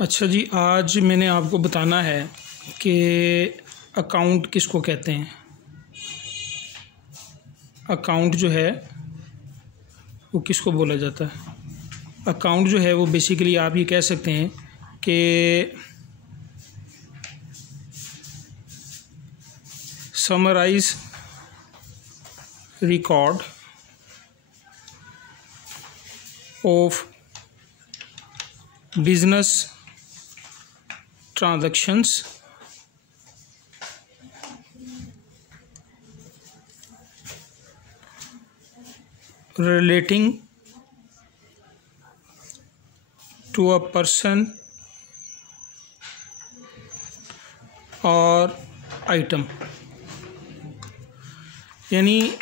अच्छा जी, आज मैंने आपको बताना है कि अकाउंट किसको कहते हैं। अकाउंट जो है वो किसको बोला जाता है। अकाउंट जो है वो बेसिकली आप ये कह सकते हैं कि summarise record of business transactions relating to a person or item। यानी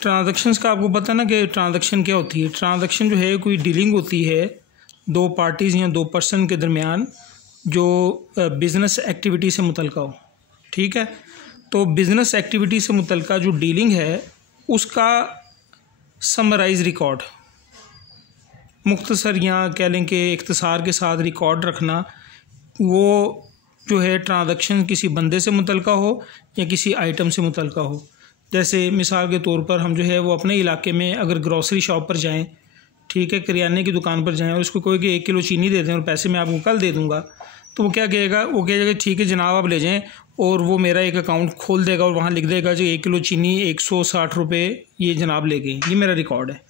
ट्रांजैक्शंस का आपको पता ना कि ट्रांजैक्शन क्या होती है। ट्रांजैक्शन जो है कोई डीलिंग होती है दो पार्टीज़ या दो पर्सन के दरमियान जो बिज़नेस एक्टिविटी से मुतल्लिक़ हो। ठीक है, तो बिज़नेस एक्टिविटी से मुतल्लिक़ जो डीलिंग है उसका समराइज़ रिकॉर्ड, मुख्तसर या कह लें कि इख्तिसार के साथ रिकॉर्ड रखना, वो जो है ट्रांजैक्शन किसी बंदे से मुतल्लिक़ हो या किसी आइटम से मुतल्लिक़ हो। जैसे मिसाल के तौर पर हम जो है वो अपने इलाके में अगर ग्रॉसरी शॉप पर जाएँ, ठीक है, करियाने की दुकान पर जाएँ और उसको कोई कि 1 किलो चीनी दे दें और पैसे मैं आपको कल दे दूँगा, तो वो क्या कहेगा, वो कहेगा ठीक है जनाब आप ले जाएँ, और वो मेरा एक अकाउंट खोल देगा और वहाँ लिख देगा जो 1 किलो चीनी 160 रुपये ये जनाब ले गए, ये मेरा रिकॉर्ड है।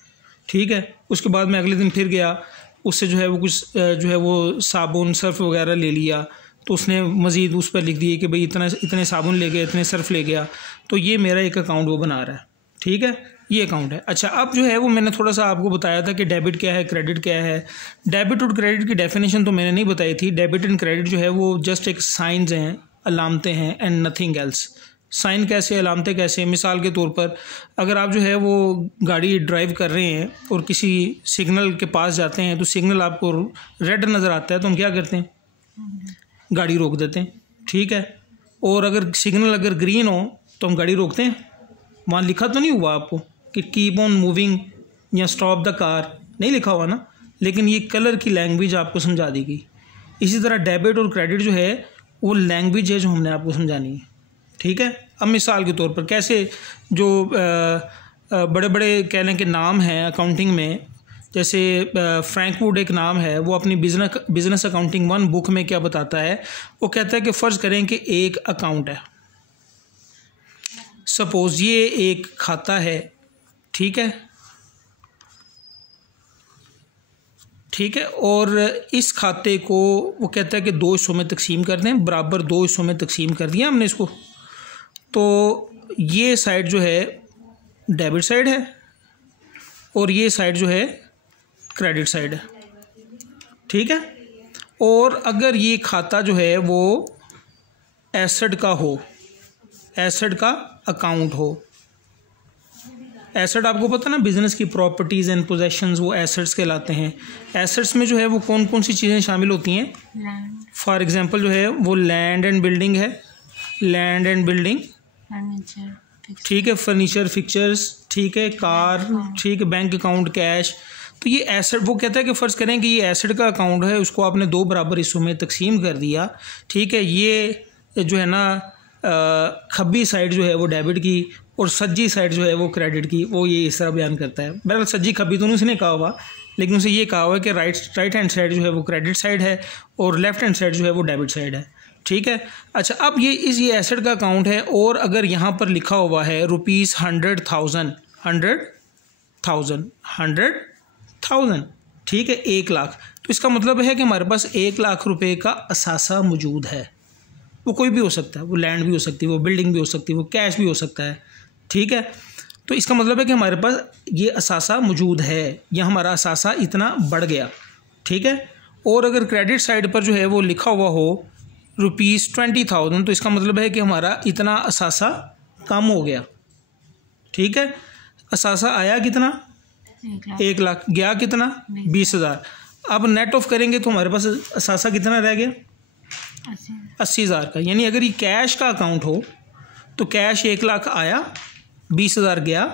ठीक है, उसके बाद मैं अगले दिन फिर गया, उससे जो है वो कुछ जो है वो साबुन सर्फ वगैरह ले लिया, तो उसने मज़ीद उस पर लिख दिए कि भाई इतने साबुन ले गया, इतने सर्फ ले गया, तो ये मेरा एक अकाउंट वो बना रहा है। ठीक है, ये अकाउंट है। अच्छा, अब जो है वो मैंने थोड़ा सा आपको बताया था कि डेबिट क्या है, क्रेडिट क्या है। डेबिट और क्रेडिट की डेफिनेशन तो मैंने नहीं बताई थी। डेबिट एंड क्रेडिट जो है वो जस्ट एक साइंस हैं, अलामतें हैं, एंड नथिंग एल्स। साइन कैसे, अलामतें कैसे, मिसाल के तौर पर अगर आप जो है वो गाड़ी ड्राइव कर रहे हैं और किसी सिग्नल के पास जाते हैं तो सिग्नल आपको रेड नज़र आता है तो हम क्या करते हैं, गाड़ी रोक देते हैं। ठीक है, और अगर सिग्नल अगर ग्रीन हो तो हम गाड़ी रोकते हैं। वहाँ लिखा तो नहीं हुआ आपको कि कीप ऑन मूविंग या स्टॉप द कार, नहीं लिखा हुआ ना, लेकिन ये कलर की लैंग्वेज आपको समझा दी गई। इसी तरह डेबिट और क्रेडिट जो है वो लैंग्वेज है जो हमने आपको समझानी है। ठीक है, अब मिसाल के तौर पर कैसे जो बड़े बड़े कह लें कि नाम हैं अकाउंटिंग में, जैसे फ्रैंक वुड एक नाम है, वो अपनी बिजनेस अकाउंटिंग 1 बुक में क्या बताता है, वो कहता है कि फ़र्ज़ करें कि एक अकाउंट है, सपोज़ ये एक खाता है। ठीक है, ठीक है, और इस खाते को वो कहता है कि 2 हिस्सों में तकसीम कर दें, बराबर 2 हिस्सों में तकसीम कर दिया हमने इसको, तो ये साइड जो है डेबिट साइड है और ये साइड जो है क्रेडिट साइड है। ठीक है, और अगर ये खाता जो है वो एसेट का हो, एसेट का अकाउंट हो। एसेट आपको पता ना, बिजनेस की प्रॉपर्टीज़ एंड पोजेशंस वो एसेट्स कहलाते हैं। एसेट्स में जो है वो कौन कौन सी चीज़ें शामिल होती हैं, फॉर एग्जांपल जो है वो लैंड एंड बिल्डिंग है, लैंड एंड बिल्डिंग, ठीक है, फर्नीचर फिक्चर्स, ठीक है, कार, ठीक है, बैंक अकाउंट, कैश। तो ये एसेट, वो कहता है कि फ़र्ज़ करें कि ये एसेट का अकाउंट है, उसको आपने 2 बराबर हिस्सों में तकसीम कर दिया। ठीक है, ये जो है ना खब्बी साइड जो है वो डेबिट की और सज्जी साइड जो है वो क्रेडिट की, वो ये इस तरह बयान करता है। बहरहाल सज्जी खब्बी तो उसने कहा हुआ, लेकिन उसे ये कहा हुआ है कि राइट हैंड साइड जो है वो क्रेडिट साइड है और लेफ्ट हैंड साइड जो है वो डेबिट साइड है। ठीक है, अच्छा, अब ये एसेट का अकाउंट है और अगर यहाँ पर लिखा हुआ है ₹100,000, 100,000, ठीक है, 1 लाख, तो इसका मतलब है कि हमारे पास 1 लाख रुपए का असासा मौजूद है। वो कोई भी हो सकता है, वो लैंड भी हो सकती है, वो बिल्डिंग भी हो सकती है, वो कैश भी हो सकता है। ठीक है, तो इसका मतलब है कि हमारे पास ये असासा मौजूद है या हमारा असासा इतना बढ़ गया। ठीक है, और अगर क्रेडिट साइड पर जो है वो लिखा हुआ हो ₹20,000, तो इसका मतलब है कि हमारा इतना असासा कम हो गया। ठीक है, असासा आया कितना, 1 लाख, गया कितना, 20,000। अब नेट ऑफ करेंगे तो हमारे पास असासा कितना रह गया, 80,000 का। यानी अगर ये कैश का अकाउंट हो तो कैश 1 लाख आया, 20,000 गया,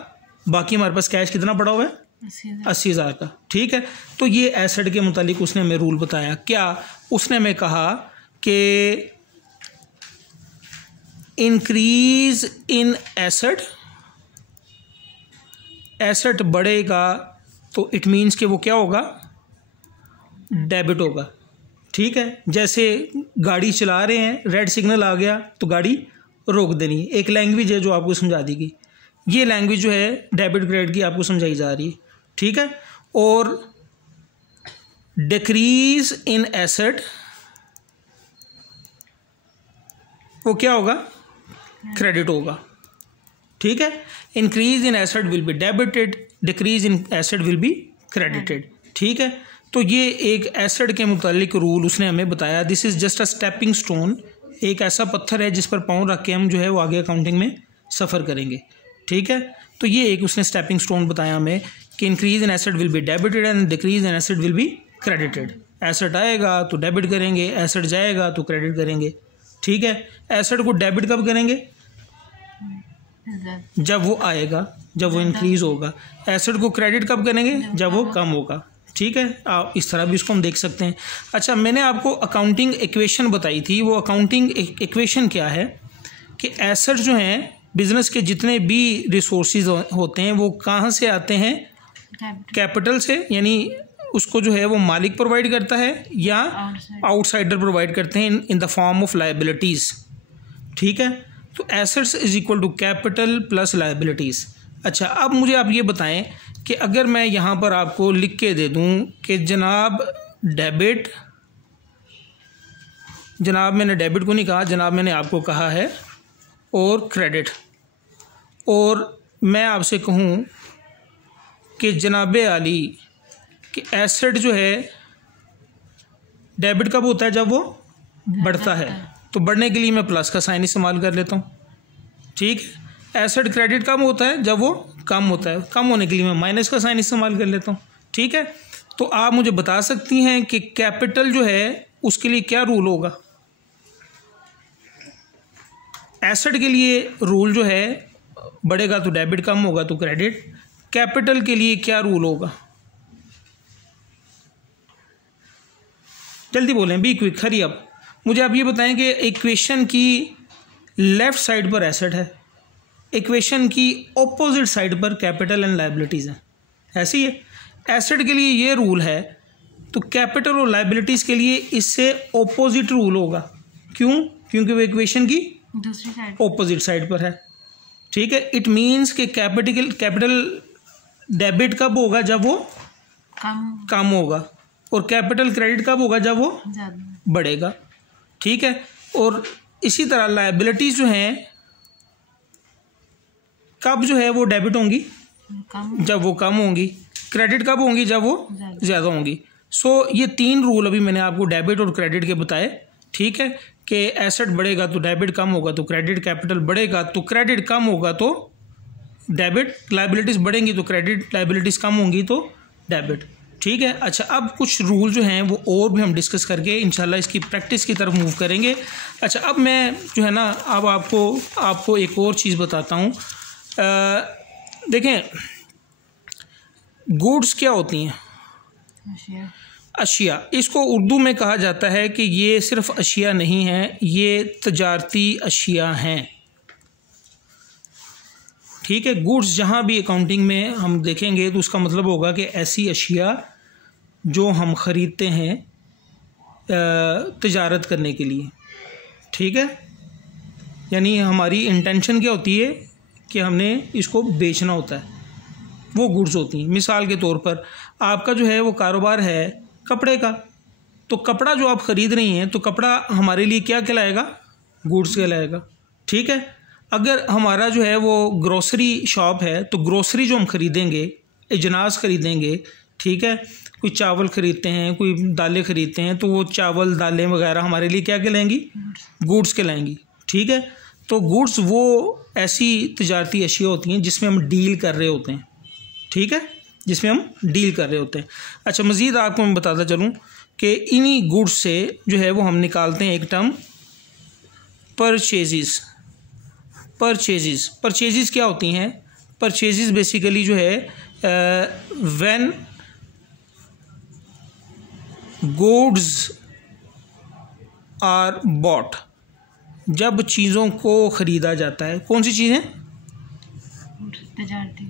बाकी हमारे पास कैश कितना पड़ा हुआ है, 80,000 का। ठीक है, तो ये एसेट के मुतालिक उसने हमें रूल बताया। क्या उसने हमें कहा कि इंक्रीज इन एसेट, एसेट बढ़ेगा तो इट मीन्स कि वो क्या होगा, डेबिट होगा। ठीक है, जैसे गाड़ी चला रहे हैं, रेड सिग्नल आ गया तो गाड़ी रोक देनी, एक लैंग्वेज है जो आपको समझा दी गई। ये लैंग्वेज जो है डेबिट क्रेडिट की आपको समझाई जा रही है। ठीक है, और डिक्रीज इन एसेट वो क्या होगा, क्रेडिट होगा। ठीक है, increase in asset will be debited, decrease in asset will be credited. ठीक है, तो ये एक एसेट के मुतालिक रूल उसने हमें बताया। This is just a stepping stone, एक ऐसा पत्थर है जिस पर पाँव रख के हम जो है वो आगे अकाउंटिंग में सफ़र करेंगे। ठीक है, तो ये एक उसने स्टेपिंग स्टोन बताया हमें कि increase in asset will be debited and decrease in asset will be credited. Asset आएगा तो डेबिट करेंगे, एसेट जाएगा तो क्रेडिट करेंगे। ठीक है, एसेट को डेबिट कब करेंगे, जब वो आएगा, जब वो इंक्रीज होगा। एसेट को क्रेडिट कब करेंगे, जब वो कम होगा। ठीक है, आप इस तरह भी इसको हम देख सकते हैं। अच्छा, मैंने आपको अकाउंटिंग इक्वेशन बताई थी, वो अकाउंटिंग इक्वेशन क्या है कि एसेट जो हैं बिजनेस के जितने भी रिसोर्सेज होते हैं वो कहाँ से आते हैं, कैपिटल से, यानी उसको जो है वो मालिक प्रोवाइड करता है या आउटसाइडर प्रोवाइड करते हैं in the form of liabilities. ठीक है, तो assets is equal to capital plus liabilities. अच्छा, अब मुझे आप ये बताएं कि अगर मैं यहाँ पर आपको लिख के दे दूँ कि जनाब डेबिट, जनाब मैंने डेबिट को नहीं कहा, जनाब मैंने आपको कहा है और क्रेडिट, और मैं आपसे कहूँ कि जनाबे आली कि एसेट जो है डेबिट कब होता है, जब वो बढ़ता है, तो बढ़ने के लिए मैं प्लस का साइन इस्तेमाल कर लेता हूँ। ठीक, एसेट क्रेडिट कब होता है, जब वो कम होता है, कम होने के लिए मैं माइनस का साइन इस्तेमाल कर लेता हूँ। ठीक है, तो आप मुझे बता सकती हैं कि कैपिटल जो है उसके लिए क्या रूल होगा। एसेट के लिए रूल जो है बढ़ेगा तो डेबिट, कम होगा तो क्रेडिट। कैपिटल के लिए क्या रूल होगा, जल्दी बोलें, बी क्विक, हरी अप। मुझे आप ये बताएं कि इक्वेशन की लेफ़्ट साइड पर एसेट है, इक्वेशन की ऑपोजिट साइड पर कैपिटल एंड लायबिलिटीज़ हैं, ऐसी है। एसेट के लिए ये रूल है तो कैपिटल और लायबिलिटीज़ के लिए इससे ऑपोजिट रूल होगा। क्यों, क्योंकि वो इक्वेशन की दूसरी साइड, ऑपोजिट साइड पर है। ठीक है, इट मीन्स कि कैपिटल डेबिट कब होगा, जब वो कम होगा, और कैपिटल क्रेडिट कब होगा, जब वो बढ़ेगा। ठीक है, और इसी तरह लायबिलिटीज़ जो हैं कब जो है वो डेबिट होंगी, जब वो कम होंगी। क्रेडिट कब होंगी, जब वो ज़्यादा होंगी। सो ये तीन रूल अभी मैंने आपको डेबिट और क्रेडिट के बताए। ठीक है, कि एसेट बढ़ेगा तो डेबिट, कम होगा तो क्रेडिट, कैपिटल बढ़ेगा तो क्रेडिट, कम होगा तो डेबिट, लायबिलिटीज़ बढ़ेंगी तो क्रेडिट, लायबिलिटीज़ कम होंगी तो डेबिट। ठीक है, अच्छा, अब कुछ रूल जो हैं वो और भी हम डिस्कस करके इंशाल्लाह इसकी प्रैक्टिस की तरफ मूव करेंगे। अच्छा, अब मैं जो है ना, अब आपको एक और चीज़ बताता हूँ। देखें, गुड्स क्या होती हैं, अशिया। इसको उर्दू में कहा जाता है कि ये सिर्फ अशिया नहीं है, ये तजारती अशिया हैं। ठीक है, गुड्स जहाँ भी अकाउंटिंग में हम देखेंगे तो उसका मतलब होगा कि ऐसी अशिया जो हम ख़रीदते हैं तिजारत करने के लिए। ठीक है, यानी हमारी इंटेंशन क्या होती है कि हमने इसको बेचना होता है, वो गुड्स होती हैं। मिसाल के तौर पर आपका जो है वो कारोबार है कपड़े का, तो कपड़ा जो आप ख़रीद रही हैं तो कपड़ा हमारे लिए क्या कहलाएगा, गुड्स कहलाएगा। ठीक है, अगर हमारा जो है वो ग्रोसरी शॉप है तो ग्रोसरी जो हम ख़रीदेंगे, अजनास ख़रीदेंगे, ठीक है, कोई चावल ख़रीदते हैं, कोई दालें ख़रीदते हैं, तो वो चावल दालें वगैरह हमारे लिए क्या कहलाएंगी, गुड्स कहलाएंगी। ठीक है, तो गुड्स वो ऐसी तजारती अशिया होती हैं जिसमें हम डील कर रहे होते हैं। ठीक है, जिसमें हम डील कर रहे होते हैं। अच्छा, मज़ीद आपको मैं बताता चलूँ कि इन्हीं गुड्स से जो है वो हम निकालते हैं एक टर्म परचेज़ क्या होती हैं, परचेज़ बेसिकली जो है व्हेन गुड्स आर बॉट, जब चीज़ों को ख़रीदा जाता है। कौन सी चीज़ें?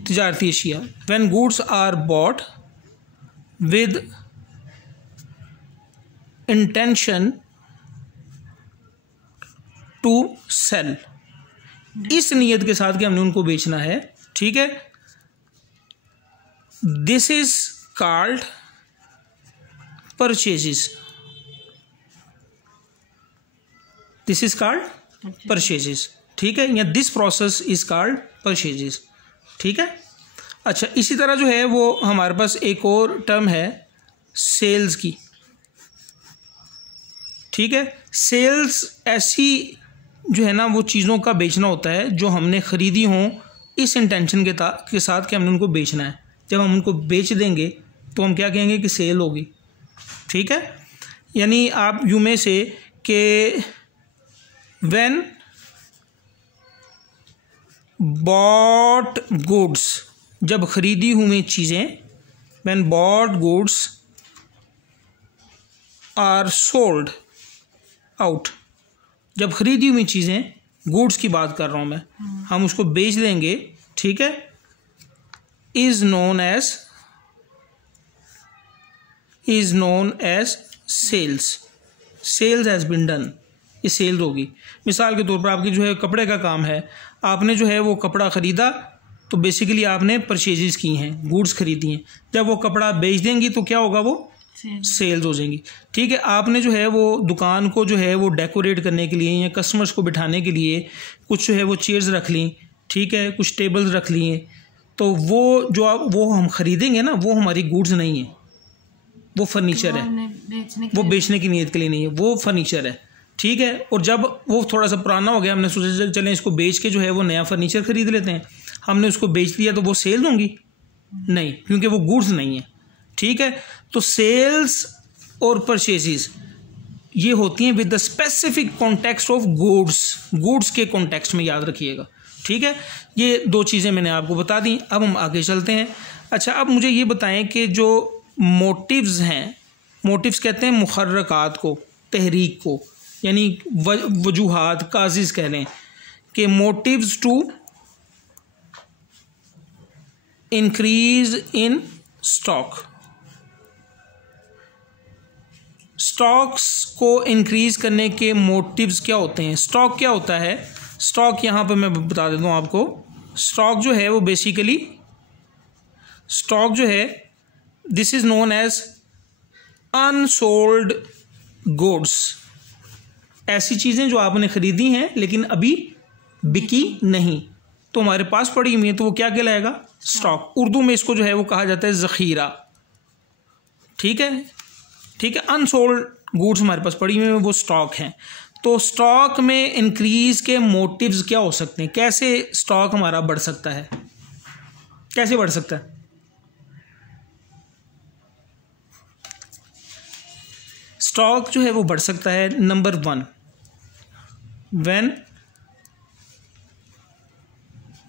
तजारती अशिया। When goods are bought with intention to sell, इस नीयत के साथ कि हमने उनको बेचना है, ठीक है। This is called purchases, this is called purchases, ठीक है, या this process is called purchases, ठीक है। अच्छा, इसी तरह जो है वो हमारे पास एक और टर्म है सेल्स की, ठीक है। सेल्स ऐसी जो है ना वो चीज़ों का बेचना होता है जो हमने ख़रीदी हों इस इंटेंशन के साथ कि हमने उनको बेचना है। जब हम उनको बेच देंगे तो हम क्या कहेंगे कि सेल होगी, ठीक है। यानी आप यूं में से कि व्हेन बॉट गुड्स, जब ख़रीदी हुई चीज़ें, when bought goods are sold out, जब ख़रीदी हुई चीज़ें, गुड्स की बात कर रहा हूँ मैं, हम उसको बेच देंगे, ठीक है, is known as sales, sales has been done, ये सेल्स होगी। मिसाल के तौर पर आपकी जो है कपड़े का काम है, आपने जो है वो कपड़ा ख़रीदा तो बेसिकली आपने परचेजेस की हैं, गुड्स ख़रीदी हैं। जब वो कपड़ा बेच देंगी तो क्या होगा, वो सेल्स हो जाएंगी, ठीक है। आपने जो है वो दुकान को जो है वो डेकोरेट करने के लिए या कस्टमर्स को बिठाने के लिए कुछ जो है वो चेयर्स रख ली, ठीक है, कुछ टेबल्स रख लिए, तो वो जो वो हम ख़रीदेंगे ना, वो हमारी गुड्स नहीं है, वो फर्नीचर है, वो बेचने की नीयत के लिए नहीं है, वो फर्नीचर है, ठीक है। और जब वो थोड़ा सा पुराना हो गया, हमने सोचा चलें इसको बेच के जो है वो नया फर्नीचर ख़रीद लेते हैं, हमने उसको बेच दिया तो वो सेल होंगी नहीं, क्योंकि वो गुड्स नहीं है, ठीक है। तो सेल्स और परचेजेस ये होती हैं with the specific context of goods, goods के कॉन्टेक्स्ट में, याद रखिएगा, ठीक है। ये दो चीज़ें मैंने आपको बता दी। अब हम आगे चलते हैं। अच्छा, अब मुझे ये बताएं कि जो मोटिव्स हैं, मोटिव्स कहते हैं मुहर्रकात को, तहरीक को, यानी वजूहात, काजिज़ कह लें कि motives to increase in stock, stocks को इंक्रीज करने के मोटिव्स क्या होते हैं। स्टॉक क्या होता है? स्टॉक यहाँ पर मैं बता देता हूँ आपको। स्टॉक जो है वो बेसिकली, स्टॉक जो है this is known as unsold goods, ऐसी चीज़ें जो आपने ख़रीदी हैं लेकिन अभी बिकी नहीं, तो हमारे पास पड़ी हुई है, तो वो क्या कहलाएगा? स्टॉक। उर्दू में इसको जो है वो कहा जाता है ज़ख़ीरा, ठीक है, ठीक है। अनसोल्ड गुड्स हमारे पास पड़ी हुई है, वो स्टॉक हैं। तो स्टॉक में इंक्रीज़ के मोटिव्स क्या हो सकते हैं? कैसे स्टॉक हमारा बढ़ सकता है? कैसे बढ़ सकता है? स्टॉक जो है वो बढ़ सकता है, number 1, when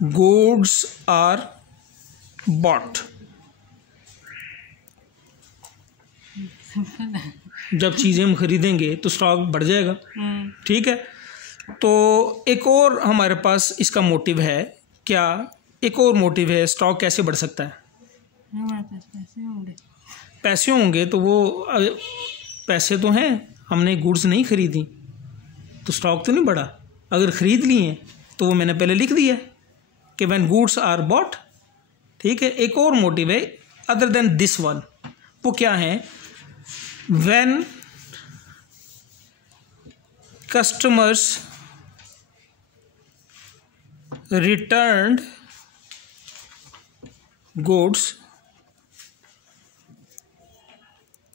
goods are bought, जब चीज़ें हम खरीदेंगे तो स्टॉक बढ़ जाएगा, ठीक है। तो एक और हमारे पास इसका मोटिव है, क्या एक और मोटिव है स्टॉक कैसे बढ़ सकता है? हमारे पास पैसे होंगे, पैसे होंगे तो वो पैसे तो हैं, हमने गुड्स नहीं खरीदी तो स्टॉक तो नहीं बढ़ा। अगर ख़रीद लिए तो वो मैंने पहले लिख दिया कि व्हेन गुड्स आर बॉट, ठीक है। एक और मोटिव है अदर देन दिस वन, वो क्या है? When customers returned goods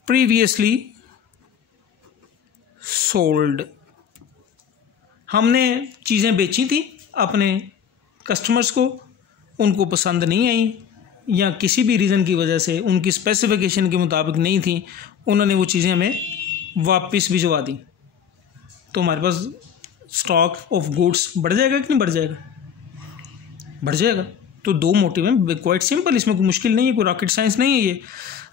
previously sold, हमने चीज़ें बेची थी अपने कस्टमर्स को, उनको पसंद नहीं आई या किसी भी रीज़न की वजह से उनकी स्पेसिफिकेशन के मुताबिक नहीं थी, उन्होंने वो चीज़ें हमें वापस भिजवा दी, तो हमारे पास स्टॉक ऑफ गुड्स बढ़ जाएगा कि नहीं बढ़ जाएगा? बढ़ जाएगा, तो दो मोटिव हैं, क्वाइट सिंपल, इसमें कोई मुश्किल नहीं है, कोई रॉकेट साइंस नहीं है ये।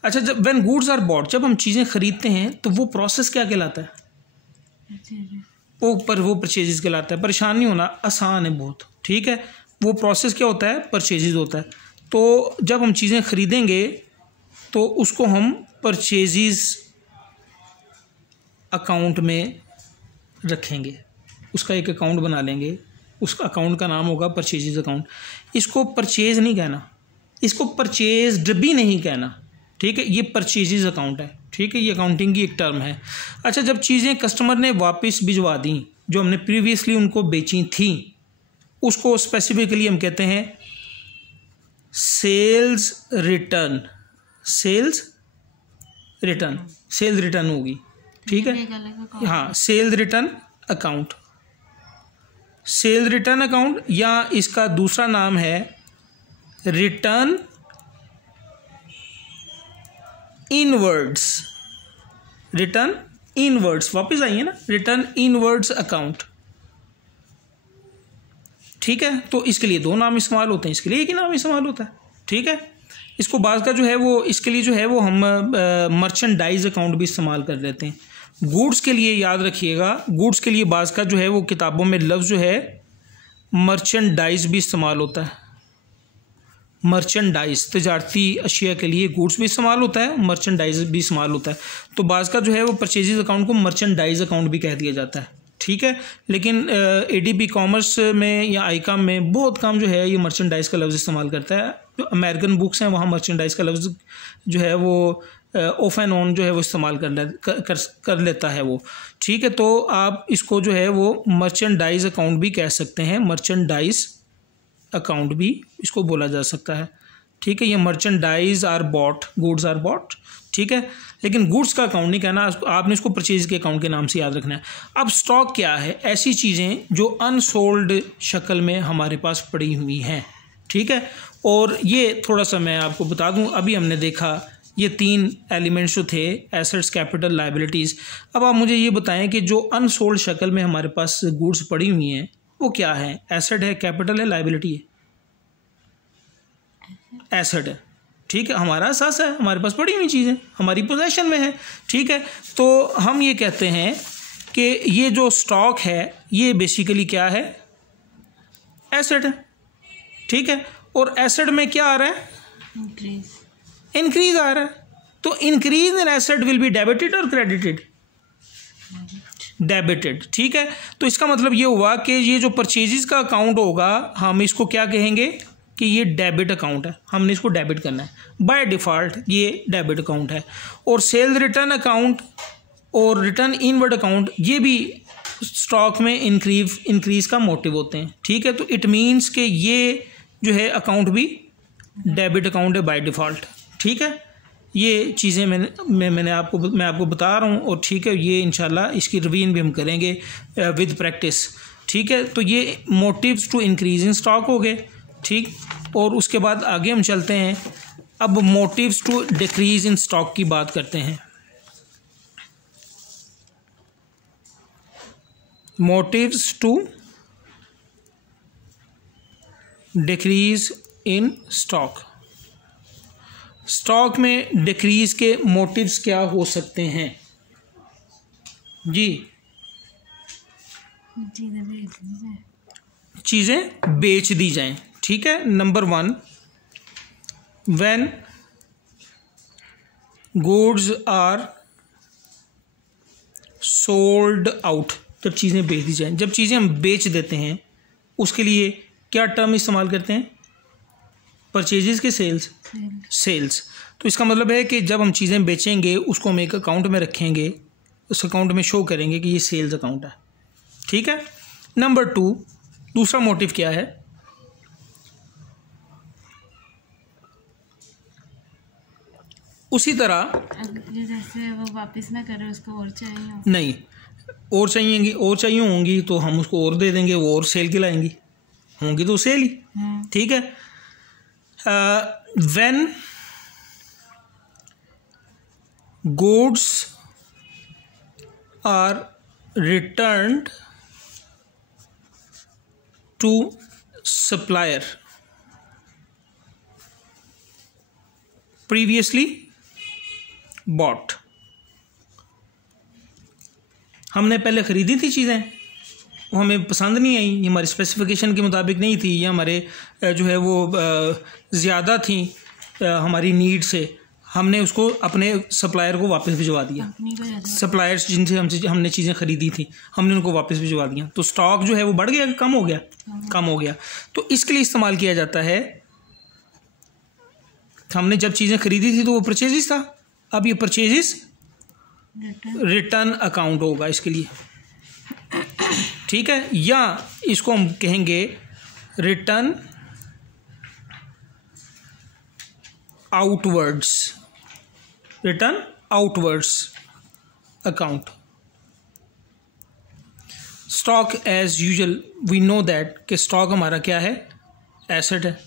अच्छा, जब व्हेन गुड्स आर बॉट, जब हम चीज़ें खरीदते हैं तो वो प्रोसेस क्या कहलाता है? वो परचेजेस कहलाता है। परेशान नहीं होना, आसान है बहुत, ठीक है। वो प्रोसेस क्या होता है? परचेजेस होता है। तो जब हम चीज़ें खरीदेंगे तो उसको हम परचेजेस अकाउंट में रखेंगे, उसका एक अकाउंट बना लेंगे, उस अकाउंट का नाम होगा परचेजेस अकाउंट। इसको परचेज नहीं कहना, इसको परचेज्ड भी नहीं कहना, ठीक है। ये परचेजेस अकाउंट है, ठीक है, ये अकाउंटिंग की एक टर्म है। अच्छा, जब चीज़ें कस्टमर ने वापस भिजवा दी जो हमने प्रीवियसली उनको बेची थी, उसको स्पेसिफिकली हम कहते हैं सेल्स रिटर्न। सेल्स रिटर्न होगी, ठीक है। हाँ, sales return account, sales return account, या इसका दूसरा नाम है रिटर्न इनवर्ड्स। रिटर्न इनवर्ड्स, वापस आइए ना, रिटर्न इनवर्ड्स अकाउंट, ठीक है। तो इसके लिए दो नाम इस्तेमाल होते हैं, इसके लिए एक ही नाम इस्तेमाल होता है, ठीक है। इसको बाद का जो है वो, इसके लिए जो है वो हम मर्चेंडाइज अकाउंट भी इस्तेमाल कर लेते हैं। गुड्स के लिए याद रखिएगा, गुड्स के लिए बाज़ का जो है वो किताबों में लफ्ज़ जो है मर्चेंडाइज भी इस्तेमाल होता है। मर्चेंडाइज तजारती अशिया के लिए गुड्स भी इस्तेमाल होता है, मर्चेंडाइज भी इस्तेमाल होता है। तो बाज़ का जो है वो परचेजेस अकाउंट को मर्चेंडाइज अकाउंट भी कह दिया जाता है, ठीक है। लेकिन ADP कॉमर्स में या आईकॉम में बहुत काम जो है ये मर्चेंडाइज का लफ्ज़ इस्तेमाल करता है। जो अमेरिकन बुक्स हैं वहाँ मर्चेंडाइज का लफ्ज़ जो है वो ऑफ एंड ऑन जो है वो इस्तेमाल कर लेता है वो, ठीक है। तो आप इसको जो है वो मर्चेंडाइज अकाउंट भी कह सकते हैं, मर्चेंडाइज अकाउंट भी इसको बोला जा सकता है, ठीक है। ये merchandise are bought, goods are bought, ठीक है। लेकिन गुड्स का अकाउंट नहीं कहना, आपने इसको परचेज के अकाउंट के नाम से याद रखना है। अब स्टॉक क्या है? ऐसी चीज़ें जो अनसोल्ड शक्ल में हमारे पास पड़ी हुई हैं, ठीक है। और ये थोड़ा सा मैं आपको बता दूं, अभी हमने देखा ये तीन एलिमेंट्स जो थे, एसेट्स, कैपिटल, लायबिलिटीज़। अब आप मुझे ये बताएं कि जो अनसोल्ड शक्ल में हमारे पास गुड्स पड़ी हुई हैं वो क्या है? एसेट है, कैपिटल है, लायबिलिटी है? एसेट है, ठीक है। हमारा असास है, हमारे पास पड़ी हुई चीज़ें हमारी पोजेशन में है, ठीक है। तो हम ये कहते हैं कि ये जो स्टॉक है ये बेसिकली क्या है? एसेट है, ठीक है। और एसेट में क्या आ रहा है? इंक्रीज आ रहा है। तो increase in asset will be debited और क्रेडिटेड? डेबिटेड, ठीक है। तो इसका मतलब ये हुआ कि ये जो परचेजेस का अकाउंट होगा हम इसको क्या कहेंगे कि ये डेबिट अकाउंट है, हमने इसको डेबिट करना है बाय डिफ़ॉल्ट, ये डेबिट अकाउंट है। और सेल्स रिटर्न अकाउंट और रिटर्न इनवर्ड अकाउंट ये भी स्टॉक में इंक्रीज का मोटिव होते हैं, ठीक है। तो इट मीन्स कि ये जो है अकाउंट भी डेबिट अकाउंट है बाय डिफ़ॉल्ट, ठीक है। ये चीज़ें मैं आपको बता रहा हूँ, और ठीक है, ये इंशाल्लाह इसकी रिवीजन भी हम करेंगे विद प्रैक्टिस, ठीक है। तो ये motives to increase in stock हो गए, ठीक। और उसके बाद आगे हम चलते हैं, अब motives to decrease in stock की बात करते हैं। Motives to decrease in stock. Stock में डिक्रीज के मोटिव्स क्या हो सकते हैं जी? चीज़ें बेच दी जाएं, ठीक है। Number 1, when goods are sold out, जब चीज़ें बेच दी जाएं, जब चीज़ें हम बेच देते हैं उसके लिए क्या टर्म इस्तेमाल करते हैं? परचेजेस के सेल्स। तो इसका मतलब है कि जब हम चीज़ें बेचेंगे उसको हम एक अकाउंट में रखेंगे, उस अकाउंट में शो करेंगे कि ये सेल्स अकाउंट है, ठीक है। नंबर 2, दूसरा मोटिव क्या है? उसी तरह जैसे वो वापस ना करे उसको और चाहिए नहीं, और चाहिए होंगी तो हम उसको और दे देंगे, वो और सेल की लाएंगी, होंगी तो सेल ही, ठीक है। When goods are returned to supplier, previously bought. हमने पहले ख़रीदी थी चीज़ें, वो हमें पसंद नहीं आई, ये हमारे स्पेसिफिकेशन के मुताबिक नहीं थी, या हमारे जो है वो ज़्यादा थी हमारी नीड से, हमने उसको अपने सप्लायर को वापस भिजवा दिया। सप्लायर्स जिनसे हमने चीज़ें ख़रीदी थी हमने उनको वापस भिजवा दिया, तो स्टॉक जो है वो बढ़ गया, कम हो गया? कम हो गया। तो इसके लिए इस्तेमाल किया जाता है, हमने जब चीज़ें ख़रीदी थी तो वो परचेजिस था, अब ये परचेजिस रिटर्न अकाउंट होगा इसके लिए, ठीक है। या इसको हम कहेंगे return outwards, return outwards account. Stock as usual we know that कि स्टॉक हमारा क्या है? एसेट है।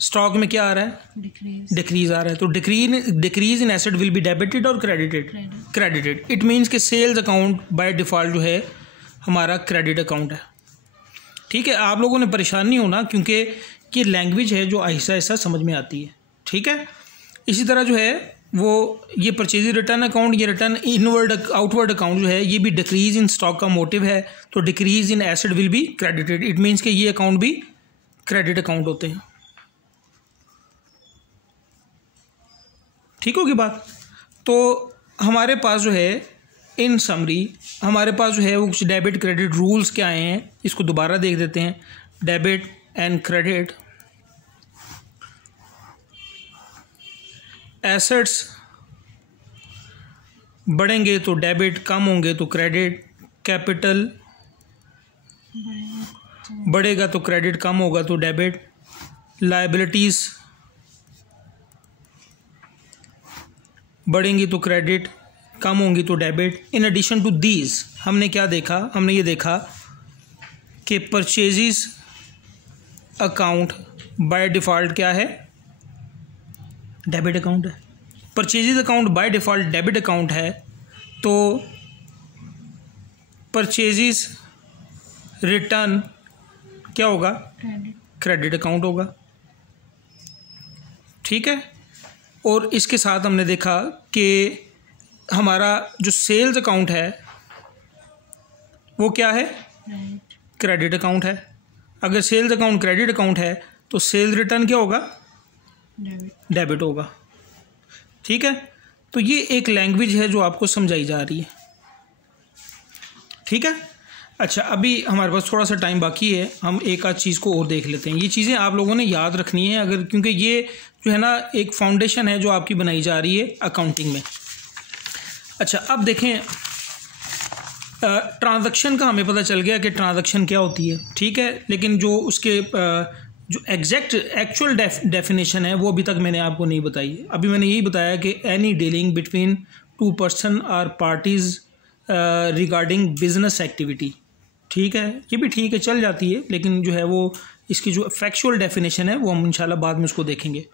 स्टॉक में क्या आ रहा है? डिक्रीज आ रहा है। तो decrease in asset will be debited और क्रेडिटेड? क्रेडिटेड। इट मीन्स कि सेल्स अकाउंट बाय डिफ़ॉल्ट जो है हमारा क्रेडिट अकाउंट है, ठीक है। आप लोगों ने परेशान नहीं होना, क्योंकि ये लैंग्वेज है जो आहिस्ता आहिस्ता समझ में आती है, ठीक है। इसी तरह जो है वो ये परचेज रिटर्न अकाउंट, ये रिटर्न इनवर्ड आउटवर्ड अकाउंट जो है ये भी डिक्रीज इन स्टॉक का मोटिव है, तो decrease in asset will be credited. It means कि ये अकाउंट भी क्रेडिट अकाउंट होते हैं, ठीक होगी बात। तो हमारे पास जो है इन समरी हमारे पास जो है वो कुछ डेबिट क्रेडिट रूल्स क्या आए हैं, इसको दोबारा देख देते हैं। डेबिट एंड क्रेडिट, एसेट्स बढ़ेंगे तो डेबिट, कम होंगे तो क्रेडिट। कैपिटल बढ़ेगा तो क्रेडिट, कम होगा तो डेबिट। लायबिलिटीज़ बढ़ेंगी तो क्रेडिट, कम होंगी तो debit. In addition to these हमने क्या देखा? हमने ये देखा कि परचेजिज अकाउंट बाय डिफ़ॉल्ट क्या है? डेबिट अकाउंट है। Purchases account by default debit account है, तो परचेजिज रिटर्न क्या होगा? क्रेडिट अकाउंट होगा, ठीक है। और इसके साथ हमने देखा कि हमारा जो सेल्स अकाउंट है वो क्या है? क्रेडिट अकाउंट है। अगर सेल्स अकाउंट क्रेडिट अकाउंट है तो सेल्स रिटर्न क्या होगा? डेबिट होगा, ठीक है। तो ये एक लैंग्वेज है जो आपको समझाई जा रही है, ठीक है। अच्छा, अभी हमारे पास थोड़ा सा टाइम बाकी है, हम एक आध चीज़ को और देख लेते हैं। ये चीज़ें आप लोगों ने याद रखनी है, अगर, क्योंकि ये जो है ना एक फाउंडेशन है जो आपकी बनाई जा रही है अकाउंटिंग में। अच्छा, अब देखें, ट्रांजैक्शन का हमें पता चल गया कि ट्रांजैक्शन क्या होती है, ठीक है। लेकिन जो उसके जो एग्जैक्ट एक्चुअल डेफिनेशन है वो अभी तक मैंने आपको नहीं बताई। अभी मैंने यही बताया कि any dealing between two person और पार्टीज़ रिगार्डिंग बिजनेस एक्टिविटी, ठीक है। ये भी ठीक है, चल जाती है, लेकिन जो है वो इसकी जो फैक्चुअल डेफिनेशन है वो हम इंशाल्लाह बाद में उसको देखेंगे।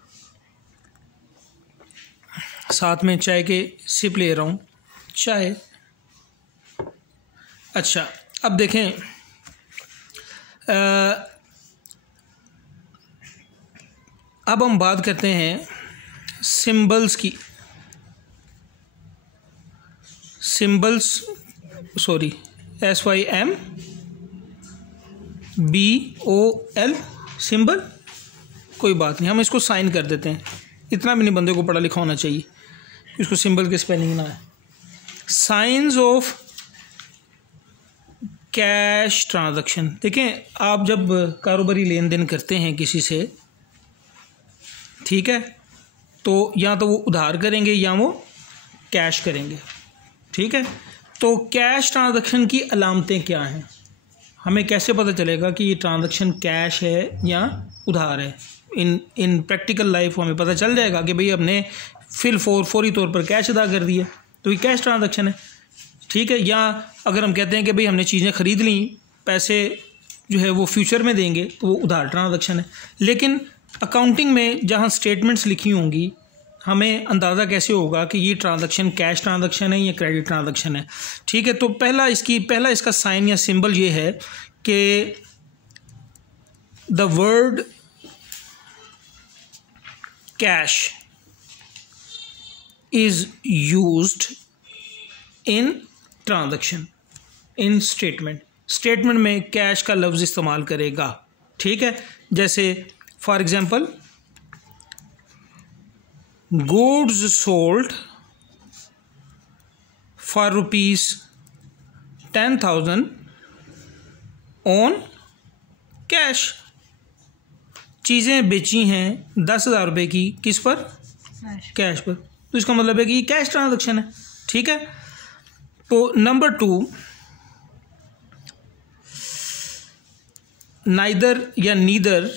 साथ में चाय के सिप ले रहा हूँ, चाय। अच्छा, अब देखें, अब हम बात करते हैं सिंबल्स की। सिंबल्स, सॉरी, SYMBOL, सिंबल, कोई बात नहीं, हम इसको साइन कर देते हैं। इतना भी नहीं बंदे को पढ़ा लिखा होना चाहिए इसको सिंबल की स्पेलिंग ना है। Science of cash transaction. देखें, आप जब कारोबारी लेन देन करते हैं किसी से, ठीक है, तो या तो वो उधार करेंगे या वो कैश करेंगे, ठीक है। तो कैश ट्रांजैक्शन की अलामतें क्या हैं? हमें कैसे पता चलेगा कि ये ट्रांजैक्शन कैश है या उधार है? इन प्रैक्टिकल लाइफ हमें पता चल जाएगा कि भाई हमने फौरी तौर पर कैश अदा कर दिया तो ये कैश ट्रांजैक्शन है, ठीक है। या अगर हम कहते हैं कि भाई हमने चीज़ें ख़रीद ली, पैसे जो है वो फ्यूचर में देंगे, तो वो उधार ट्रांजैक्शन है। लेकिन अकाउंटिंग में जहाँ स्टेटमेंट्स लिखी होंगी, हमें अंदाज़ा कैसे होगा कि ये ट्रांजैक्शन कैश ट्रांजैक्शन है या क्रेडिट ट्रांजैक्शन है, ठीक है। तो पहला इसका साइन या सिंबल ये है कि the word cash is used in transaction, in statement. Statement में कैश का लफ्ज़ इस्तेमाल करेगा, ठीक है। जैसे for example, goods sold for ₹10,000 on cash. चीज़ें बेची हैं 10,000 रुपये की, किस पर? कैश पर। तो इसका मतलब है कि ये कैश ट्रांजैक्शन है, ठीक है। तो नंबर 2, नाइदर या neither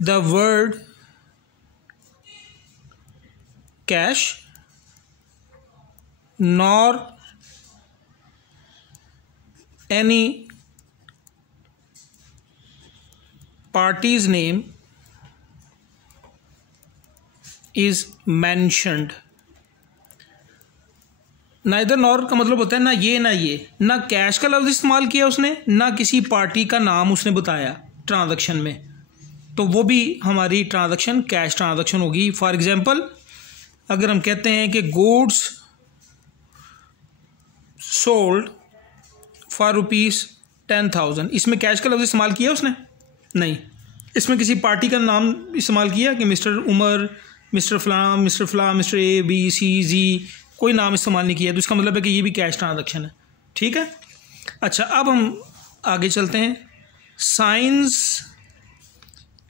the word cash nor any party's name is mentioned। Neither nor का मतलब होता है ना ये ना ये, ना कैश का लफ्ज़ इस्तेमाल किया उसने, ना किसी पार्टी का नाम उसने बताया ट्रांजैक्शन में, तो वो भी हमारी ट्रांजैक्शन कैश ट्रांजैक्शन होगी। फॉर एग्जांपल, अगर हम कहते हैं कि गुड्स सोल्ड फॉर ₹10,000, इसमें कैश का लफ्ज़ इस्तेमाल किया उसने? नहीं। इसमें किसी पार्टी का नाम इस्तेमाल किया कि मिस्टर उमर, मिस्टर फलां, मिस्टर फलां, मिस्टर ABCZ, कोई नाम इस्तेमाल नहीं किया, तो इसका मतलब है कि ये भी कैश ट्रांजैक्शन है, ठीक है। अच्छा, अब हम आगे चलते हैं। साइंस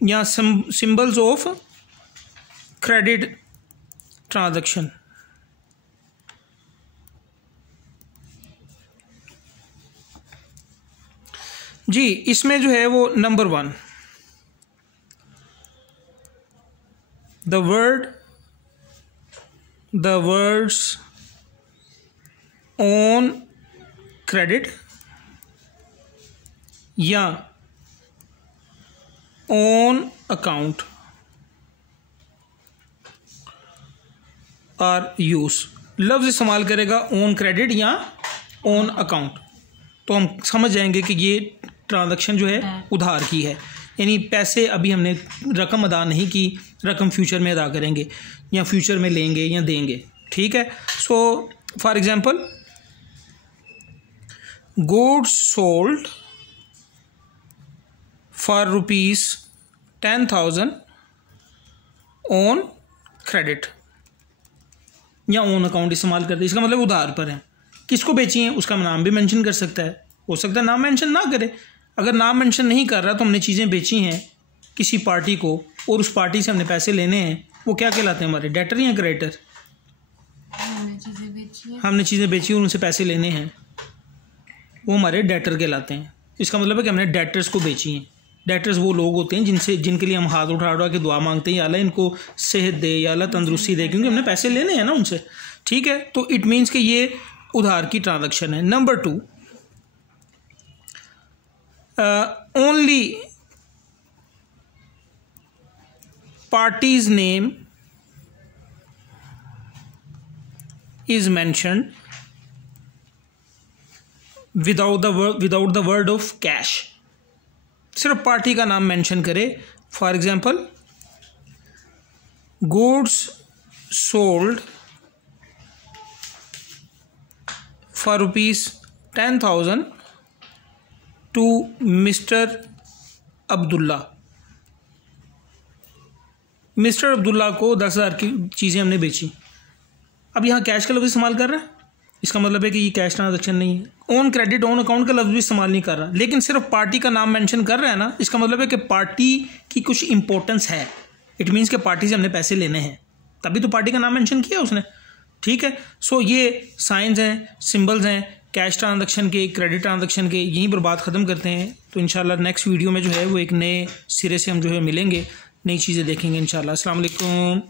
या सिंबल्स ऑफ क्रेडिट ट्रांजैक्शन। जी, इसमें जो है वो number 1, the words on credit या ऑन अकाउंट आर यूज। लफ्ज़ इस्तेमाल करेगा ऑन क्रेडिट या ऑन अकाउंट, तो हम समझ जाएंगे कि ये ट्रांजैक्शन जो है उधार की है, यानी पैसे अभी हमने रकम अदा नहीं की, रकम फ्यूचर में अदा करेंगे या फ्यूचर में लेंगे या देंगे, ठीक है। So for example, goods sold for ₹10,000 on credit या ऑन अकाउंट इस्तेमाल करते हैं, इसका मतलब उधार पर है। किसको बेची है उसका नाम भी मेंशन कर सकता है, हो सकता है नाम मेंशन ना करे। अगर नाम मेंशन नहीं कर रहा तो हमने चीज़ें बेची हैं किसी पार्टी को और उस पार्टी से हमने पैसे लेने हैं, वो क्या कहलाते हैं हमारे, डेटर या क्रेडिटर? हमने चीज़ें बेची और उनसे पैसे लेने हैं, वो हमारे डेटर कहलाते हैं। इसका मतलब है कि हमने डेटर्स को बेची हैं। डेटर्स वो लोग होते हैं जिनके लिए हम हाथ उठा के दुआ मांगते हैं, या अल्लाह इनको सेहत दे या अल्लाह तंदुरुस्ती दे, क्योंकि हमने पैसे लेने हैं ना उनसे, ठीक है। तो इट मीन्स कि ये उधार की ट्रांजैक्शन है। Number 2, only parties name is mentioned without the word of cash. सिर्फ पार्टी का नाम मेंशन करे। For example, goods sold for ₹10,000 to mister Abdullah. Mister Abdullah को 10,000 की चीज़ें हमने बेची। अब यहाँ कैश का लफ्ज़ इस्तेमाल कर रहा है, इसका मतलब है कि ये कैश ट्रांजैक्शन नहीं है। ऑन क्रेडिट, ऑन अकाउंट का लफ्ज़ भी इस्तेमाल नहीं कर रहा, लेकिन सिर्फ पार्टी का नाम मेंशन कर रहा है ना, इसका मतलब है कि पार्टी की कुछ इंपॉर्टेंस है। इट मीन्स कि पार्टी से हमने पैसे लेने हैं, तभी तो पार्टी का नाम मेंशन किया उसने, ठीक है। सो ये साइंस हैं, सिंबल्स हैं कैश ट्रांजैक्शन के, क्रेडिट ट्रांजैक्शन के। यहीं पर बात ख़त्म करते हैं। तो इंशाल्लाह नेक्स्ट वीडियो में जो है वो एक नए सिरे से हम जो है मिलेंगे, नई चीज़ें देखेंगे इंशाल्लाह। अस्सलाम वालेकुम।